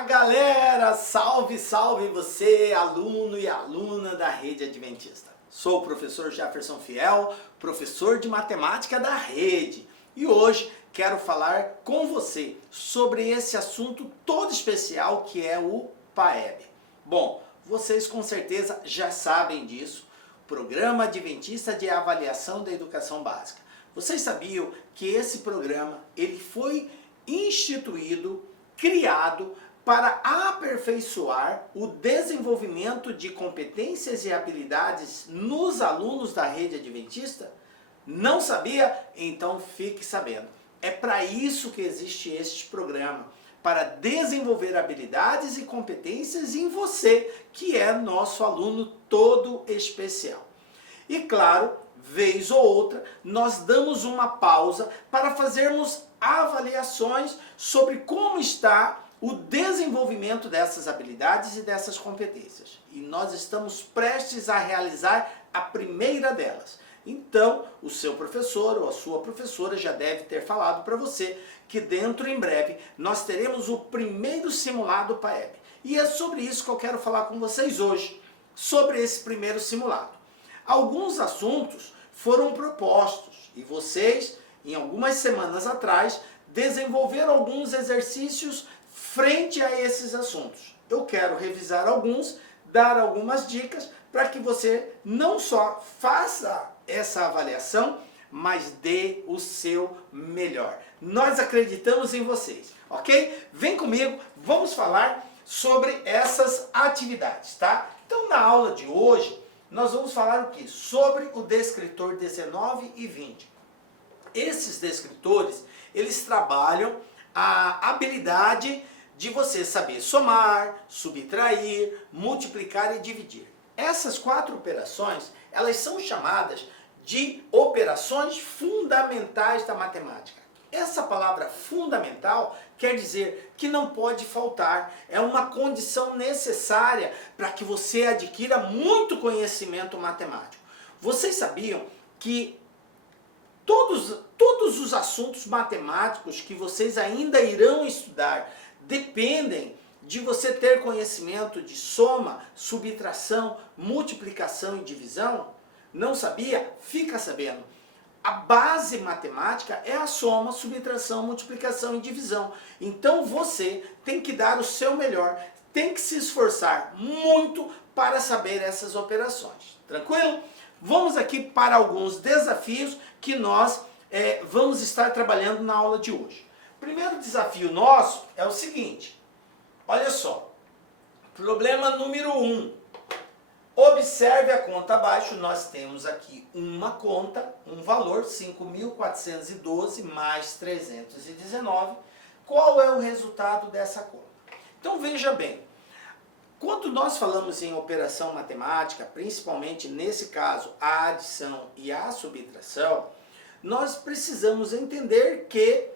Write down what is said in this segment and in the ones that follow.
Fala galera, salve, salve você, aluno e aluna da Rede Adventista. Sou o professor Jefferson Fiel, professor de matemática da Rede. E hoje quero falar com você sobre esse assunto todo especial que é o PAEB. Bom, vocês com certeza já sabem disso, Programa Adventista de Avaliação da Educação Básica. Vocês sabiam que esse programa ele foi instituído, criado para aperfeiçoar o desenvolvimento de competências e habilidades nos alunos da Rede Adventista? Não sabia? Então fique sabendo. É para isso que existe este programa, para desenvolver habilidades e competências em você, que é nosso aluno todo especial. E claro, vez ou outra, nós damos uma pausa para fazermos avaliações sobre como está o desenvolvimento dessas habilidades e dessas competências. E nós estamos prestes a realizar a primeira delas. Então, o seu professor ou a sua professora já deve ter falado para você que dentro em breve nós teremos o primeiro simulado PAEB. E é sobre isso que eu quero falar com vocês hoje, sobre esse primeiro simulado. Alguns assuntos foram propostos e vocês, em algumas semanas atrás, desenvolveram alguns exercícios frente a esses assuntos. Eu quero revisar alguns, dar algumas dicas para que você não só faça essa avaliação, mas dê o seu melhor. Nós acreditamos em vocês, ok? Vem comigo, vamos falar sobre essas atividades, tá? Então, na aula de hoje, nós vamos falar o quê? Sobre o descritor 19 e 20. Esses descritores, eles trabalham a habilidade de você saber somar, subtrair, multiplicar e dividir. Essas quatro operações, elas são chamadas de operações fundamentais da matemática. Essa palavra fundamental quer dizer que não pode faltar, é uma condição necessária para que você adquira muito conhecimento matemático. Vocês sabiam que todos os assuntos matemáticos que vocês ainda irão estudar dependem de você ter conhecimento de soma, subtração, multiplicação e divisão? Não sabia? Fica sabendo. A base matemática é a soma, subtração, multiplicação e divisão. Então você tem que dar o seu melhor, tem que se esforçar muito para saber essas operações. Tranquilo? Vamos aqui para alguns desafios que nós vamos estar trabalhando na aula de hoje. O primeiro desafio nosso é o seguinte. Olha só. Problema número 1. Observe a conta abaixo, nós temos aqui uma conta, um valor, 5.412 mais 319. Qual é o resultado dessa conta? Então veja bem, quando nós falamos em operação matemática, principalmente nesse caso a adição e a subtração, nós precisamos entender que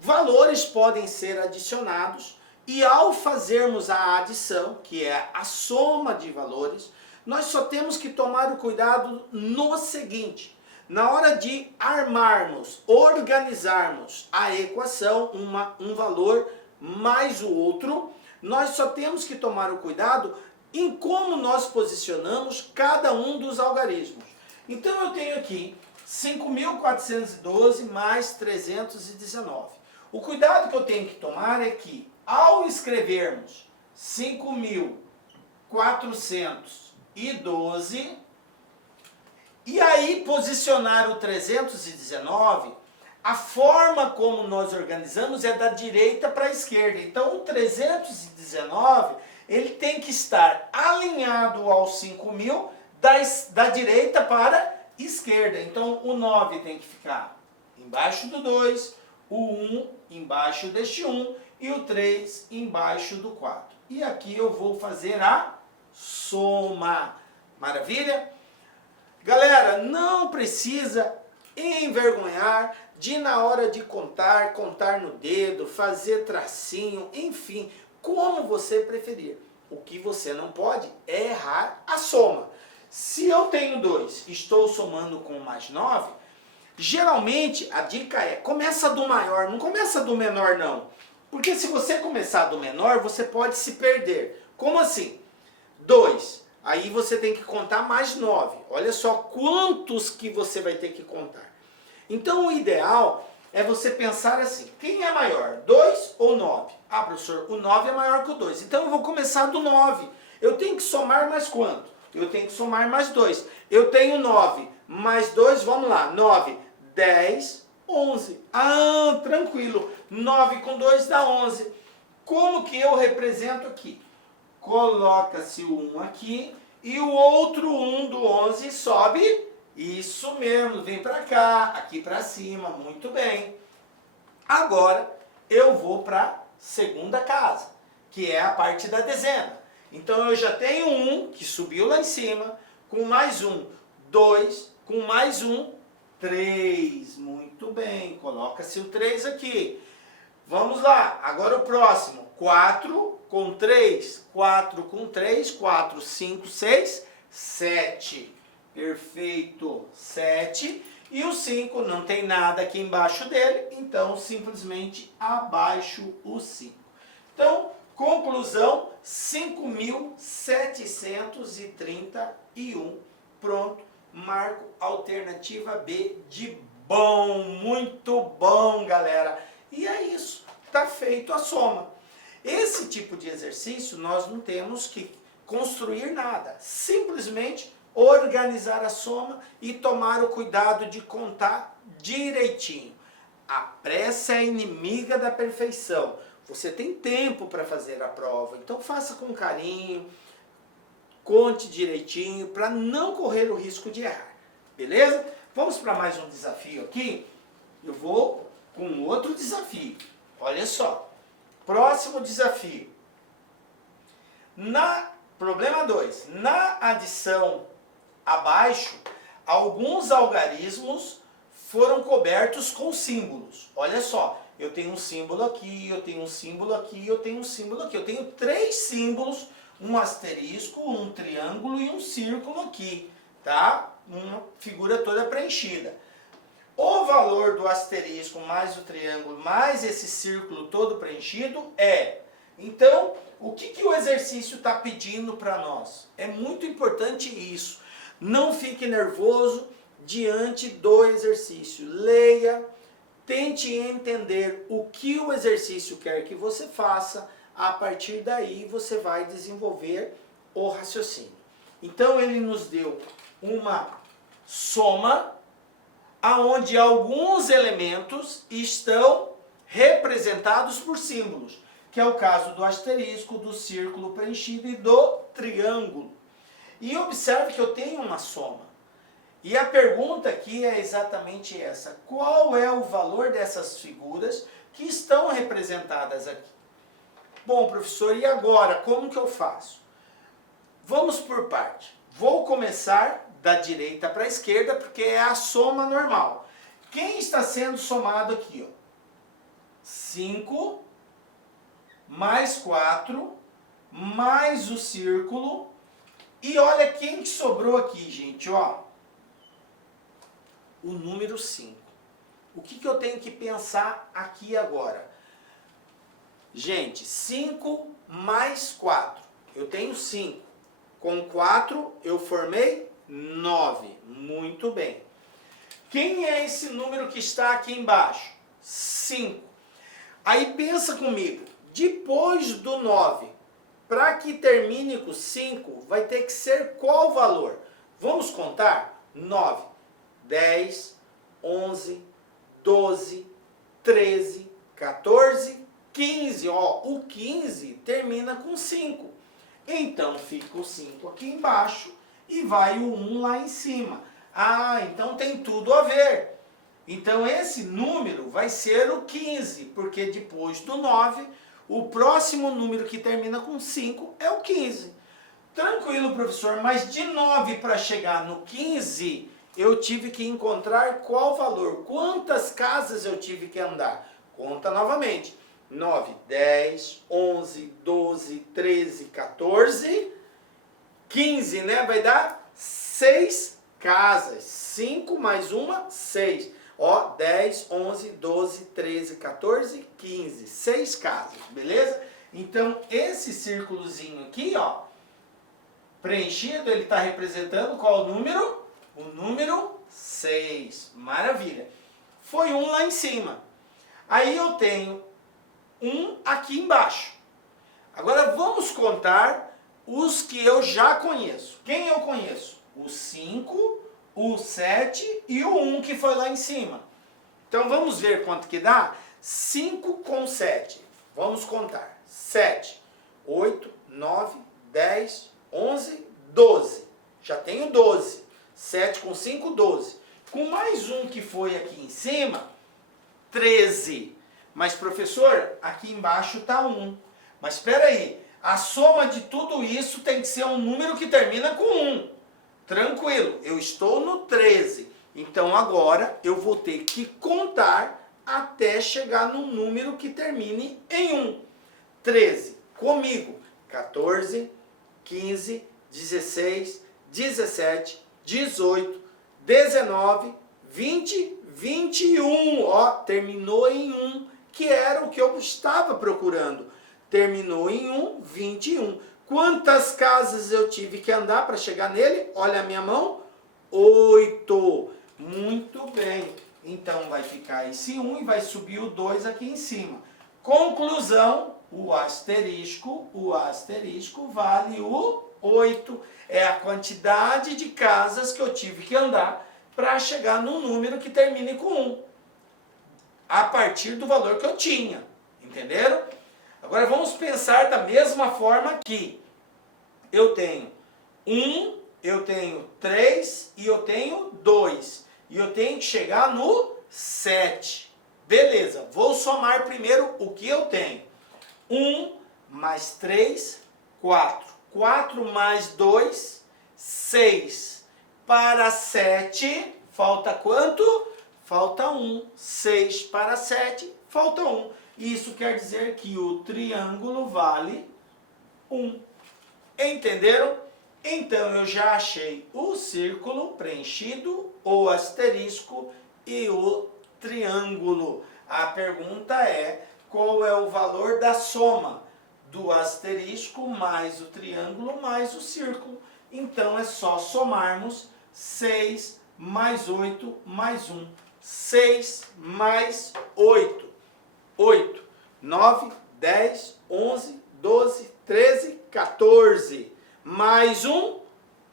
valores podem ser adicionados e ao fazermos a adição, que é a soma de valores, nós só temos que tomar o cuidado no seguinte: na hora de armarmos, organizarmos a equação, um valor mais o outro, nós só temos que tomar o cuidado em como nós posicionamos cada um dos algarismos. Então eu tenho aqui 5.412 mais 319. O cuidado que eu tenho que tomar é que ao escrevermos 5.412 e aí posicionar o 319, a forma como nós organizamos é da direita para a esquerda. Então o 319 ele tem que estar alinhado ao 5.000 da direita para a esquerda. Então o 9 tem que ficar embaixo do 2, o 1 embaixo deste 1 e o 3 embaixo do 4. E aqui eu vou fazer a soma. Maravilha? Galera, não precisa envergonhar de na hora de contar no dedo, fazer tracinho, enfim, como você preferir. O que você não pode é errar a soma. Se eu tenho 2, estou somando com mais 9, geralmente a dica é, começa do maior, não começa do menor não. Porque se você começar do menor, você pode se perder. Como assim? 2. Aí você tem que contar mais 9. Olha só quantos que você vai ter que contar. Então o ideal é você pensar assim, quem é maior, 2 ou 9? Ah, professor, o 9 é maior que o 2. Então eu vou começar do 9. Eu tenho que somar mais quanto? Eu tenho que somar mais 2. Eu tenho 9 mais 2, vamos lá. 9, 10, 11. Ah, tranquilo. 9 com 2 dá 11. Como que eu represento aqui? Coloca-se o 1 aqui e o outro 1 do 11 sobe. Isso mesmo, vem para cá, aqui para cima, muito bem. Agora eu vou para a segunda casa, que é a parte da dezena. Então eu já tenho 1 que subiu lá em cima, com mais 1, 2, com mais 1, 3. Muito bem, coloca-se o 3 aqui. Vamos lá, agora o próximo. 4 com 3, 4 com 3, 4, 5, 6, 7. Perfeito, 7. E o 5 não tem nada aqui embaixo dele, então simplesmente abaixo o 5. Então, conclusão, 5.731. Pronto, marco alternativa B de bom. Muito bom, galera. E é isso, está feito a soma. Esse tipo de exercício nós não temos que construir nada, simplesmente organizar a soma e tomar o cuidado de contar direitinho. A pressa é inimiga da perfeição. Você tem tempo para fazer a prova, então faça com carinho, conte direitinho para não correr o risco de errar. Beleza? Vamos para mais um desafio aqui. Eu vou com outro desafio. Olha só. Próximo desafio. Problema 2. Na adição abaixo, alguns algarismos foram cobertos com símbolos. Olha só, eu tenho um símbolo aqui, eu tenho um símbolo aqui, eu tenho um símbolo aqui. Eu tenho 3 símbolos, um asterisco, um triângulo e um círculo aqui, tá? Uma figura toda preenchida. O valor do asterisco mais o triângulo mais esse círculo todo preenchido é... Então, o que o exercício está pedindo para nós? É muito importante isso. Não fique nervoso diante do exercício. Leia, tente entender o que o exercício quer que você faça. A partir daí, você vai desenvolver o raciocínio. Então, ele nos deu uma soma aonde alguns elementos estão representados por símbolos, que é o caso do asterisco, do círculo preenchido e do triângulo. E observe que eu tenho uma soma. E a pergunta aqui é exatamente essa: qual é o valor dessas figuras que estão representadas aqui? Bom, professor, e agora? Como que eu faço? Vamos por parte. Vou começar da direita para a esquerda, porque é a soma normal. Quem está sendo somado aqui? 5 mais 4 mais o círculo. E olha quem que sobrou aqui, gente, ó. O número 5. O que eu tenho que pensar aqui agora? Gente, 5 mais 4. Eu tenho 5. Com 4 eu formei 9. Muito bem. Quem é esse número que está aqui embaixo? 5. Aí pensa comigo. Depois do 9, para que termine com 5, vai ter que ser qual valor? Vamos contar? 9, 10, 11, 12, 13, 14, 15. Ó, o 15 termina com 5. Então fica o 5 aqui embaixo e vai o 1 lá em cima. Ah, então tem tudo a ver. Então esse número vai ser o 15, porque depois do 9, o próximo número que termina com 5 é o 15. Tranquilo, professor, mas de 9 para chegar no 15, eu tive que encontrar qual valor? Quantas casas eu tive que andar? Conta novamente. 9, 10, 11, 12, 13, 14, 15, né? Vai dar 6 casas. 5 mais uma, 6. Ó, 10, 11, 12, 13, 14, 15. 6 casas, beleza? Então, esse círculozinho aqui, ó, preenchido, ele está representando qual número? O número 6. Maravilha. Foi um lá em cima. Aí eu tenho um aqui embaixo. Agora vamos contar os que eu já conheço. Quem eu conheço? O 5, o 7 e o 1 que foi lá em cima. Então vamos ver quanto que dá? 5 com 7. Vamos contar. 7, 8, 9, 10, 11, 12. Já tenho 12. 7 com 5, 12. Com mais um que foi aqui em cima, 13. Mas professor, aqui embaixo está 1. Mas espera aí, a soma de tudo isso tem que ser um número que termina com 1. Tranquilo, eu estou no 13. Então agora eu vou ter que contar até chegar no número que termine em 1. 13, comigo. 14, 15, 16, 17, 18, 19, 20, 21. Ó, terminou em 1, que era o que eu estava procurando. Terminou em 1, 21. Quantas casas eu tive que andar para chegar nele? Olha a minha mão. 8. Muito bem. Então vai ficar esse 1 e vai subir o 2 aqui em cima. Conclusão, o asterisco vale o 8. É a quantidade de casas que eu tive que andar para chegar num número que termine com 1. A partir do valor que eu tinha. Entenderam? Agora vamos pensar da mesma forma que eu tenho 1, eu tenho 3 e eu tenho 2. E eu tenho que chegar no 7. Beleza, vou somar primeiro o que eu tenho. 1 mais 3, 4. 4 mais 2, 6. Para 7, falta quanto? Falta 1. 6 para 7, falta 1. Isso quer dizer que o triângulo vale 1. Entenderam? Então eu já achei o círculo preenchido, o asterisco e o triângulo. A pergunta é: qual é o valor da soma do asterisco mais o triângulo mais o círculo? Então é só somarmos 6 mais 8 mais 1. 6 mais 8. 8, 9, 10, 11, 12, 13, 14. Mais 1,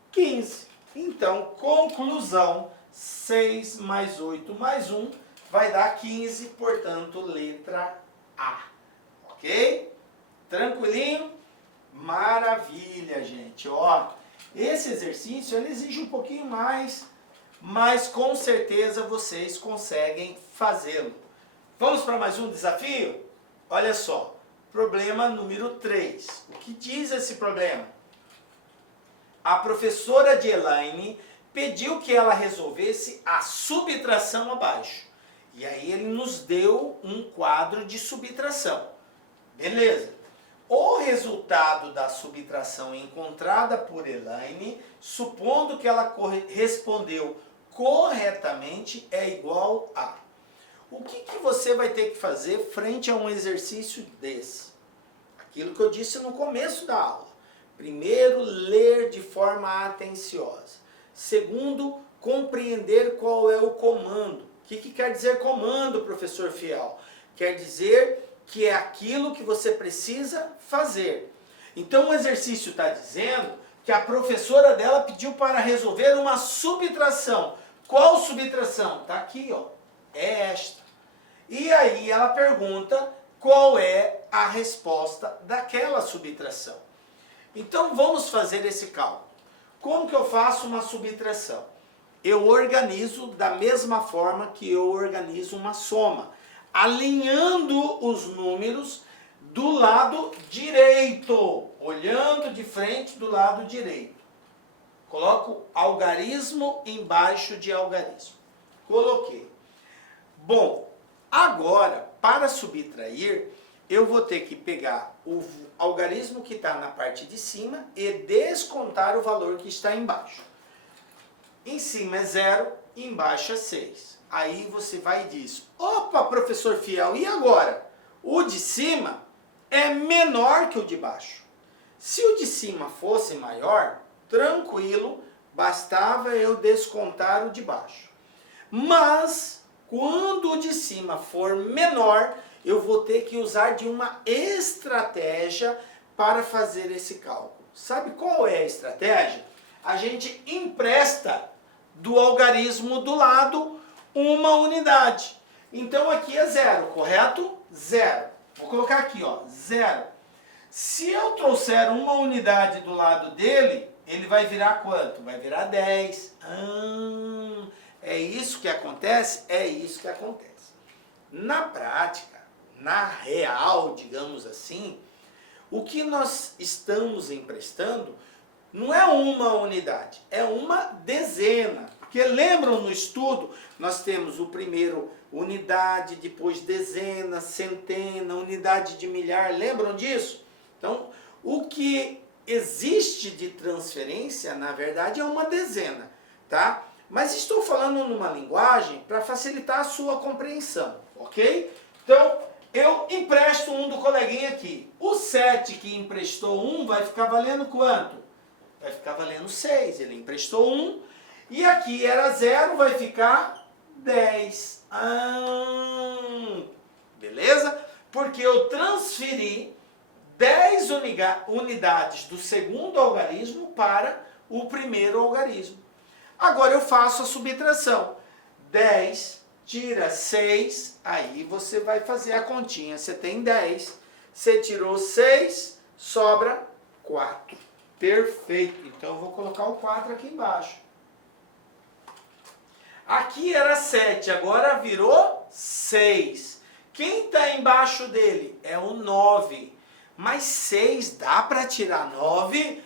15. Então, conclusão, 6 mais 8 mais 1 vai dar 15, portanto, letra A. Ok? Tranquilinho? Maravilha, gente. Ó, esse exercício ele exige um pouquinho mais, mas com certeza vocês conseguem fazê-lo. Vamos para mais um desafio? Olha só, problema número 3. O que diz esse problema? A professora de Elaine pediu que ela resolvesse a subtração abaixo. E aí ele nos deu um quadro de subtração. Beleza. O resultado da subtração encontrada por Elaine, supondo que ela respondeu corretamente, é igual a... O que você vai ter que fazer frente a um exercício desse? Aquilo que eu disse no começo da aula. Primeiro, ler de forma atenciosa. Segundo, compreender qual é o comando. O que quer dizer comando, professor Fiel? Quer dizer que é aquilo que você precisa fazer. Então o exercício está dizendo que a professora dela pediu para resolver uma subtração. Qual subtração? Está aqui, ó. É esta. E aí ela pergunta qual é a resposta daquela subtração. Então vamos fazer esse cálculo. Como que eu faço uma subtração? Eu organizo da mesma forma que eu organizo uma soma, alinhando os números do lado direito, olhando de frente do lado direito. Coloco algarismo embaixo de algarismo. Coloquei. Bom, agora, para subtrair, eu vou ter que pegar o algarismo que está na parte de cima e descontar o valor que está embaixo. Em cima é 0, embaixo é 6. Aí você vai e diz, opa, professor Fiel, e agora? O de cima é menor que o de baixo. Se o de cima fosse maior, tranquilo, bastava eu descontar o de baixo. Mas, quando o de cima for menor, eu vou ter que usar de uma estratégia para fazer esse cálculo. Sabe qual é a estratégia? A gente empresta do algarismo do lado uma unidade. Então aqui é 0, correto? 0. Vou colocar aqui, ó, 0. Se eu trouxer uma unidade do lado dele, ele vai virar quanto? Vai virar 10. É isso que acontece? É isso que acontece. Na prática, na real, digamos assim, o que nós estamos emprestando não é uma unidade, é uma dezena. Porque lembram no estudo, nós temos o primeiro unidade, depois dezena, centena, unidade de milhar, lembram disso? Então, o que existe de transferência, na verdade, é uma dezena, tá? Mas estou falando numa linguagem para facilitar a sua compreensão, ok? Então, eu empresto um do coleguinha aqui. O 7 que emprestou 1 vai ficar valendo quanto? Vai ficar valendo 6. Ele emprestou 1. E aqui era 0, vai ficar 10. Beleza? Porque eu transferi 10 unidades do segundo algarismo para o primeiro algarismo. Agora eu faço a subtração. 10 tira 6, aí você vai fazer a continha. Você tem 10, você tirou 6, sobra 4. Perfeito. Então eu vou colocar o 4 aqui embaixo. Aqui era 7, agora virou 6. Quem está embaixo dele? É o 9. Mas 6 dá para tirar 9?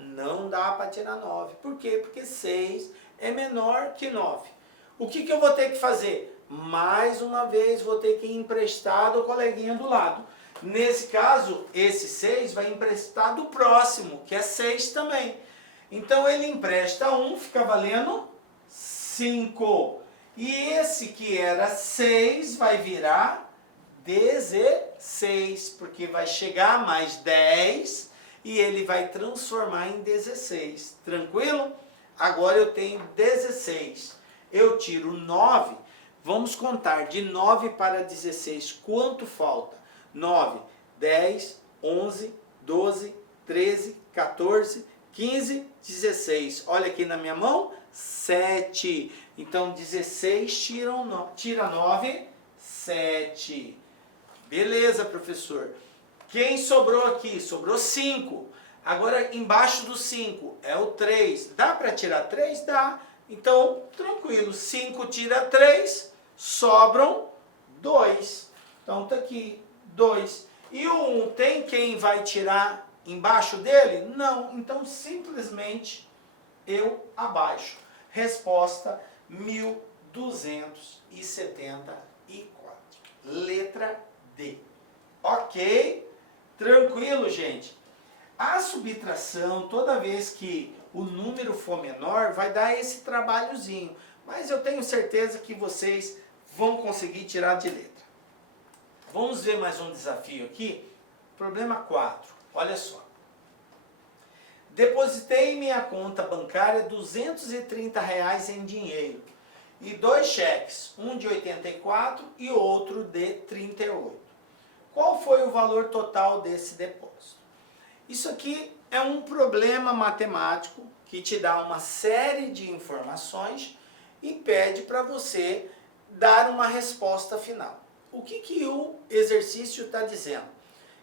Não dá para tirar 9. Por quê? Porque 6 é menor que 9. O que eu vou ter que fazer? Mais uma vez vou ter que emprestar do coleguinha do lado. Nesse caso, esse 6 vai emprestar do próximo, que é 6 também. Então ele empresta 1, fica valendo 5. E esse que era 6 vai virar 16, porque vai chegar mais 10 e ele vai transformar em 16. Tranquilo? Agora eu tenho 16. Eu tiro 9. Vamos contar de 9 para 16. Quanto falta? 9, 10, 11, 12, 13, 14, 15, 16. Olha aqui na minha mão, 7. Então 16 tira 9, 7. Beleza, professor. Quem sobrou aqui? Sobrou 5. Agora embaixo do 5 é o 3. Dá para tirar 3? Dá. Então, tranquilo. 5 tira 3, sobram 2. Então tá aqui, 2. E o 1 tem quem vai tirar embaixo dele? Não. Então simplesmente eu abaixo. Resposta 1274. Letra D. Ok? Tranquilo, gente? A subtração, toda vez que o número for menor, vai dar esse trabalhozinho. Mas eu tenho certeza que vocês vão conseguir tirar de letra. Vamos ver mais um desafio aqui. Problema 4. Olha só. Depositei em minha conta bancária R$230 em dinheiro e 2 cheques, um de 84 e outro de 38. Qual foi o valor total desse depósito? Isso aqui é um problema matemático que te dá uma série de informações e pede para você dar uma resposta final. O que o exercício está dizendo?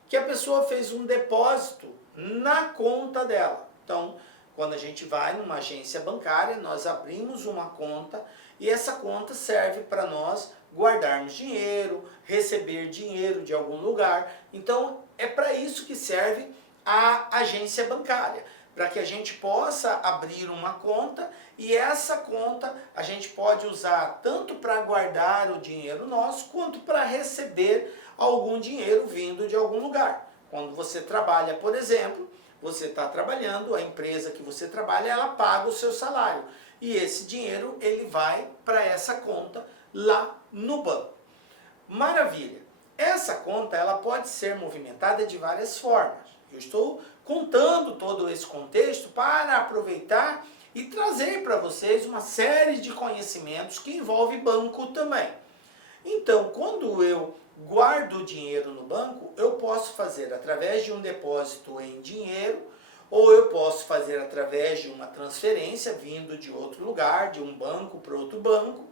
Que a pessoa fez um depósito na conta dela. Então, quando a gente vai numa agência bancária, nós abrimos uma conta e essa conta serve para nós guardarmos dinheiro, receber dinheiro de algum lugar. Então, é para isso que serve a agência bancária, para que a gente possa abrir uma conta e essa conta a gente pode usar tanto para guardar o dinheiro nosso, quanto para receber algum dinheiro vindo de algum lugar. Quando você trabalha, por exemplo, você está trabalhando, a empresa que você trabalha, ela paga o seu salário. e esse dinheiro ele vai para essa conta lá no banco. Maravilha! Essa conta ela pode ser movimentada de várias formas. Eu estou contando todo esse contexto para aproveitar e trazer para vocês uma série de conhecimentos que envolve banco também. Então, quando eu guardo dinheiro no banco, eu posso fazer através de um depósito em dinheiro, ou eu posso fazer através de uma transferência vindo de outro lugar, de um banco para outro banco,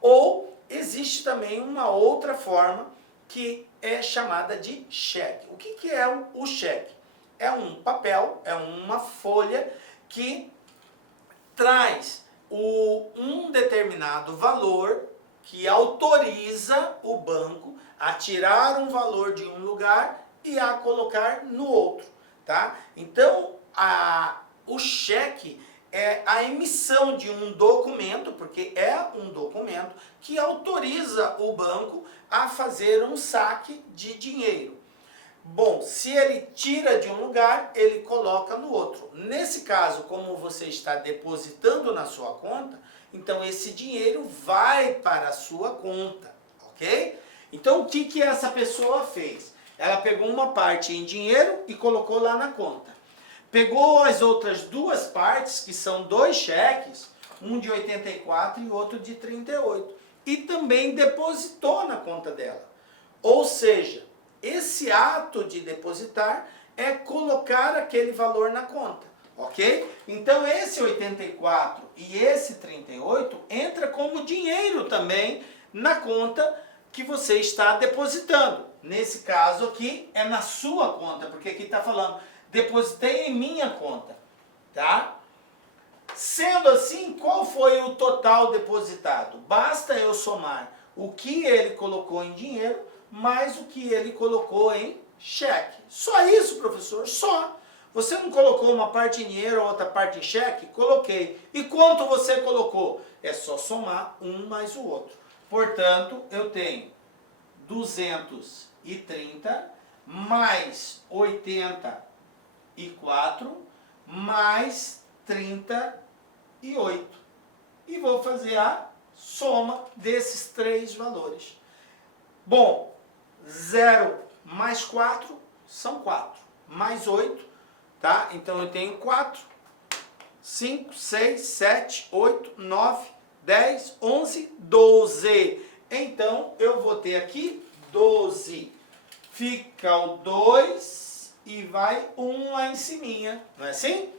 ou existe também uma outra forma que é chamada de cheque. O que é o cheque? É um papel, é uma folha que traz um determinado valor que autoriza o banco a tirar um valor de um lugar e a colocar no outro, tá? Então, o cheque é a emissão de um documento, porque é um documento que autoriza o banco a fazer um saque de dinheiro. Bom, se ele tira de um lugar, ele coloca no outro. Nesse caso, como você está depositando na sua conta, então esse dinheiro vai para a sua conta, ok? Então o que essa pessoa fez? Ela pegou uma parte em dinheiro e colocou lá na conta. Pegou as outras duas partes, que são dois cheques, um de 84 e outro de 38, e também depositou na conta dela. Ou seja, esse ato de depositar é colocar aquele valor na conta, ok? Então esse 84 e esse 38 entra como dinheiro também na conta que você está depositando. Nesse caso aqui é na sua conta, porque aqui está falando, depositei em minha conta, tá? Sendo assim, qual foi o total depositado? Basta eu somar o que ele colocou em dinheiro mais o que ele colocou em cheque. Só isso, professor? Só. Você não colocou uma parte em dinheiro, outra parte em cheque? Coloquei. E quanto você colocou? É só somar um mais o outro. Portanto, eu tenho 230 mais 84 mais 38. E vou fazer a soma desses três valores. Bom, 0 mais 4 são 4. Mais 8, tá? Então eu tenho 4, 5, 6, 7, 8, 9, 10, 11, 12. Então eu vou ter aqui 12. Fica o 2 e vai 1 lá em cima, não é assim?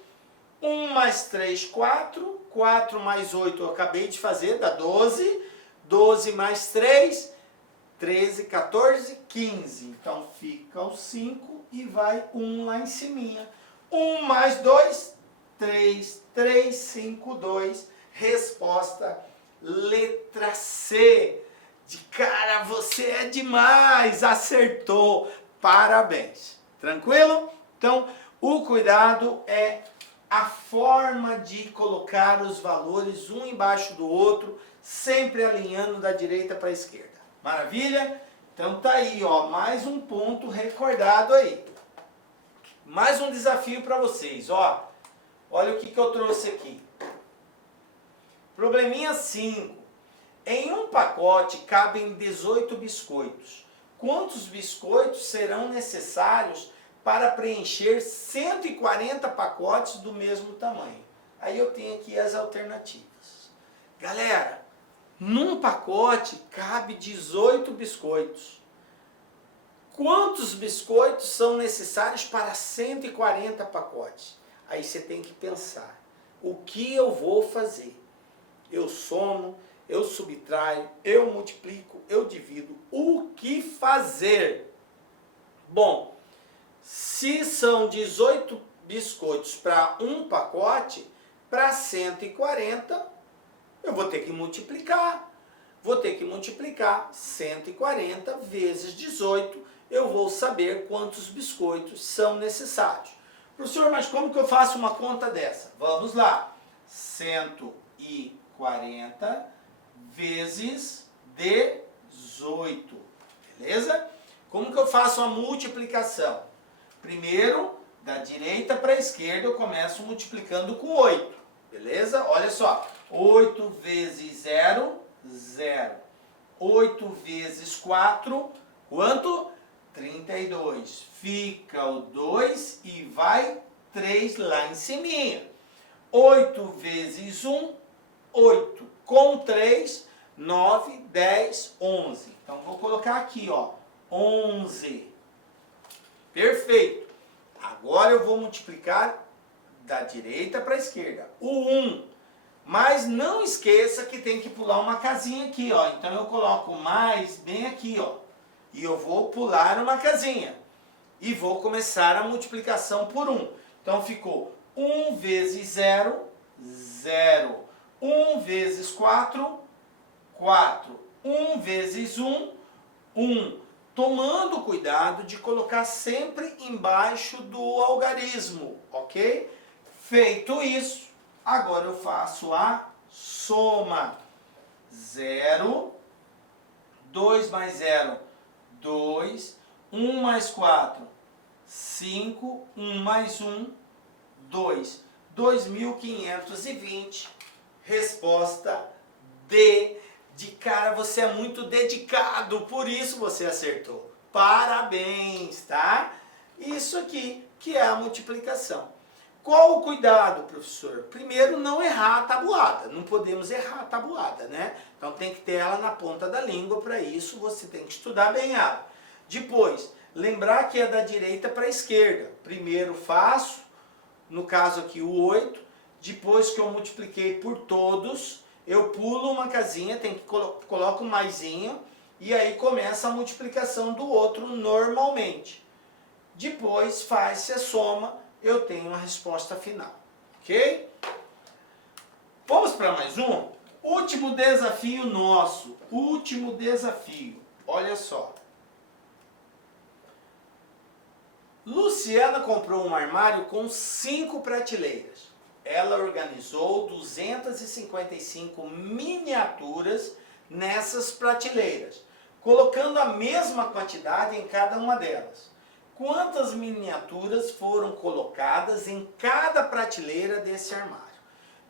1 mais 3, 4. 4 mais 8 eu acabei de fazer, dá 12. 12 mais 3, 13, 14, 15. Então fica o 5 e vai 1 lá em cima. 1 mais 2, 3. 3, 5, 2. Resposta letra C. De cara, você é demais! Acertou! Parabéns! Tranquilo? Então, o cuidado é a forma de colocar os valores um embaixo do outro, sempre alinhando da direita para a esquerda. Maravilha? Então tá aí, ó, mais um ponto recordado aí. Mais um desafio para vocês, ó. Olha o que eu trouxe aqui. Probleminha 5. Em um pacote cabem 18 biscoitos. Quantos biscoitos serão necessários para preencher 140 pacotes do mesmo tamanho? Aí eu tenho aqui as alternativas. Galera, num pacote cabe 18 biscoitos. Quantos biscoitos são necessários para 140 pacotes? Aí você tem que pensar, o que eu vou fazer? Eu somo, eu subtraio, eu multiplico, eu divido. O que fazer? Bom, se são 18 biscoitos para um pacote, para 140, eu vou ter que multiplicar. Vou ter que multiplicar 140 vezes 18, eu vou saber quantos biscoitos são necessários. Professor, mas como que eu faço uma conta dessa? Vamos lá. 140 vezes 18, beleza? Como que eu faço a multiplicação? Primeiro, da direita para a esquerda, eu começo multiplicando com 8, beleza? Olha só, 8 vezes 0, 0. 8 vezes 4, quanto? 32. Fica o 2 e vai 3 lá em cima. 8 vezes 1, 8. Com 3, 9, 10, 11. Então, vou colocar aqui, ó, 11. Perfeito. Agora eu vou multiplicar da direita para a esquerda. O 1. Mas não esqueça que tem que pular uma casinha aqui, ó. Então, eu coloco mais bem aqui, ó. E eu vou pular uma casinha. E vou começar a multiplicação por 1. Então, ficou 1 vezes 0, 0. 1 vezes 4, 4. 1 vezes 1, 1. Tomando cuidado de colocar sempre embaixo do algarismo, ok? Feito isso, agora eu faço a soma. 0, 2 mais 0, 2, 1 mais 4, 5, 1 mais 1, 2. 2.520. Resposta D. De cara, você é muito dedicado, por isso você acertou. Parabéns, tá? Isso aqui que é a multiplicação. Qual o cuidado, professor? Primeiro, não errar a tabuada. Não podemos errar a tabuada, né? Então tem que ter ela na ponta da língua. Para isso, você tem que estudar bem ela. Depois, lembrar que é da direita para a esquerda. Primeiro faço, no caso aqui, o 8. Depois que eu multipliquei por todos, eu pulo uma casinha, coloco um maisinho, e aí começa a multiplicação do outro normalmente. Depois faz-se a soma, eu tenho a resposta final. Ok? Vamos para mais um? Último desafio nosso. Último desafio. Olha só. Luciana comprou um armário com 5 prateleiras. Ela organizou 255 miniaturas nessas prateleiras, colocando a mesma quantidade em cada uma delas. Quantas miniaturas foram colocadas em cada prateleira desse armário?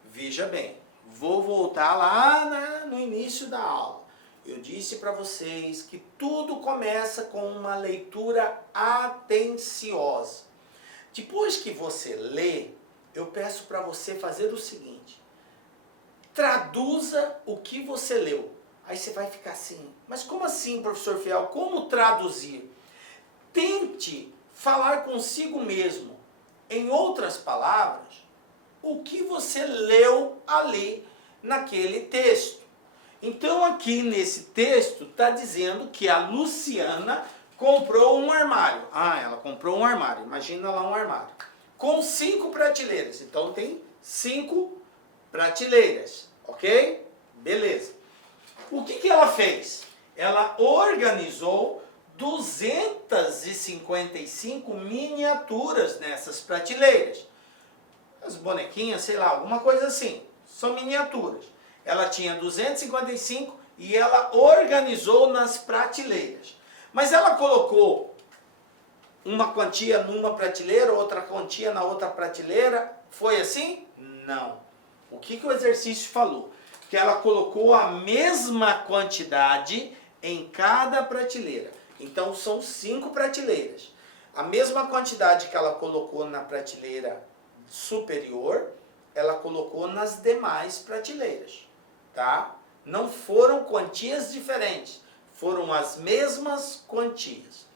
Veja bem, vou voltar lá no início da aula. Eu disse para vocês que tudo começa com uma leitura atenciosa. Depois que você lê, eu peço para você fazer o seguinte: traduza o que você leu. Aí você vai ficar assim, mas como assim, professor Fiel? Como traduzir? Tente falar consigo mesmo, em outras palavras, o que você leu ali naquele texto. Então aqui nesse texto está dizendo que a Luciana comprou um armário. Ah, ela comprou um armário, imagina lá um armário. Com 5 prateleiras, então tem 5 prateleiras, ok? Beleza. O que ela fez? Ela organizou 255 miniaturas nessas prateleiras. As bonequinhas, sei lá, alguma coisa assim. São miniaturas. Ela tinha 255 e ela organizou nas prateleiras. Mas ela colocou uma quantia numa prateleira, outra quantia na outra prateleira. Foi assim? Não. O que o exercício falou? Que ela colocou a mesma quantidade em cada prateleira. Então são 5 prateleiras. A mesma quantidade que ela colocou na prateleira superior, ela colocou nas demais prateleiras, tá? Não foram quantias diferentes, foram as mesmas quantias.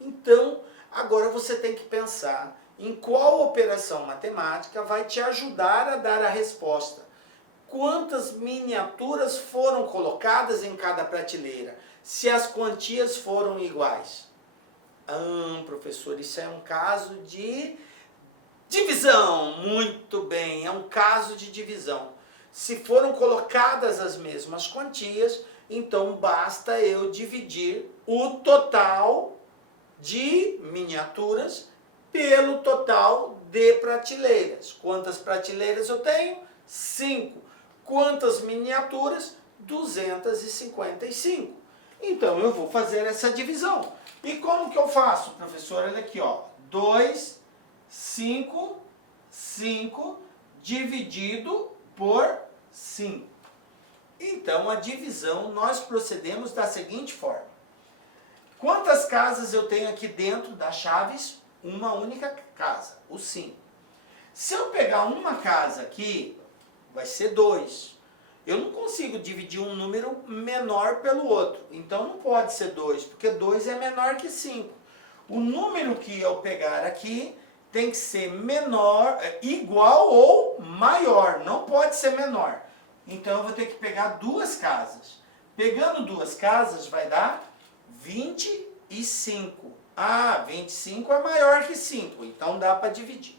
Então, agora você tem que pensar em qual operação matemática vai te ajudar a dar a resposta. Quantas miniaturas foram colocadas em cada prateleira, se as quantias foram iguais? Professor, isso é um caso de divisão. Muito bem, é um caso de divisão. Se foram colocadas as mesmas quantias, então basta eu dividir o total de miniaturas pelo total de prateleiras. Quantas prateleiras eu tenho? 5. Quantas miniaturas? 255. Então eu vou fazer essa divisão. E como que eu faço, professor? Olha aqui, ó. 2, 5, 5 dividido por 5. Então, a divisão nós procedemos da seguinte forma. Quantas casas eu tenho aqui dentro das chaves? Uma única casa, o 5. Se eu pegar uma casa aqui, vai ser 2. Eu não consigo dividir um número menor pelo outro. Então, não pode ser 2, porque 2 é menor que 5. O número que eu pegar aqui tem que ser menor, igual ou maior, não pode ser menor. Então, eu vou ter que pegar duas casas. Pegando duas casas, vai dar 25. Ah, 25 é maior que 5, então dá para dividir.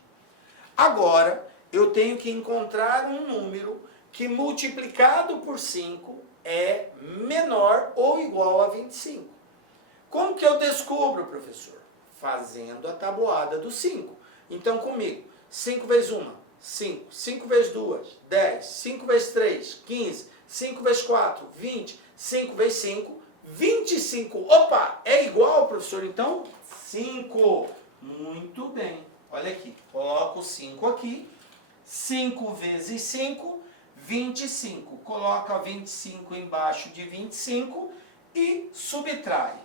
Agora, eu tenho que encontrar um número que multiplicado por 5 é menor ou igual a 25. Como que eu descubro, professor? Fazendo a tabuada do 5. Então, comigo, 5 vezes 1, 5. 5 vezes 2, 10. 5 vezes 3, 15. 5 vezes 4, 20. 5 vezes 5, 25. Opa, é igual, professor? Então, 5. Muito bem. Olha aqui, coloco o 5 aqui. 5 vezes 5, 25. Coloca 25 embaixo de 25 e subtrai.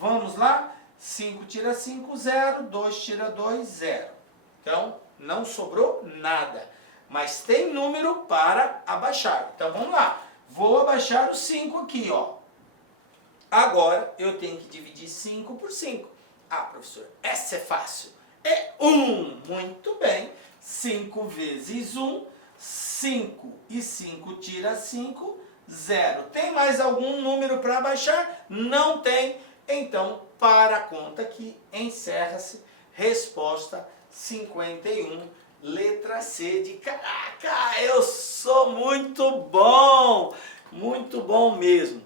Vamos lá? 5 tira 5, 0. 2 tira 2, 0. Então, não sobrou nada. Mas tem número para abaixar. Então, vamos lá. Vou abaixar o 5 aqui, ó. Agora, eu tenho que dividir 5 por 5. Ah, professor, essa é fácil. É 1. Muito bem. 5 vezes 1, 5. E 5 tira 5, 0. Tem mais algum número para abaixar? Não tem. Então, para a conta aqui, encerra-se. Resposta 51, letra C de caraca, eu sou muito bom mesmo.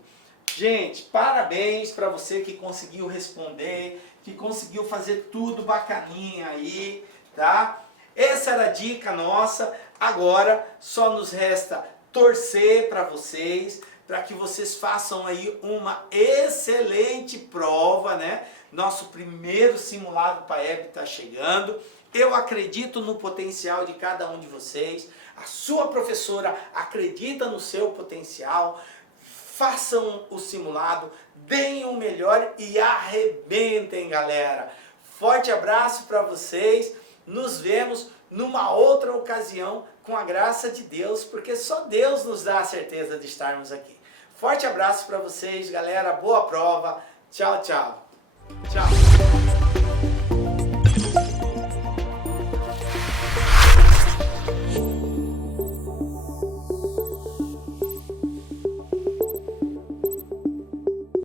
Gente, parabéns para você que conseguiu responder, que conseguiu fazer tudo bacaninha aí, tá? Essa era a dica nossa, agora só nos resta torcer para vocês, para que vocês façam aí uma excelente prova, né? Nosso primeiro simulado PAEB está chegando. Eu acredito no potencial de cada um de vocês. A sua professora acredita no seu potencial. Façam o simulado, deem o melhor e arrebentem, galera. Forte abraço para vocês. Nos vemos numa outra ocasião com a graça de Deus, porque só Deus nos dá a certeza de estarmos aqui. Forte abraço para vocês, galera. Boa prova. Tchau, tchau. Tchau.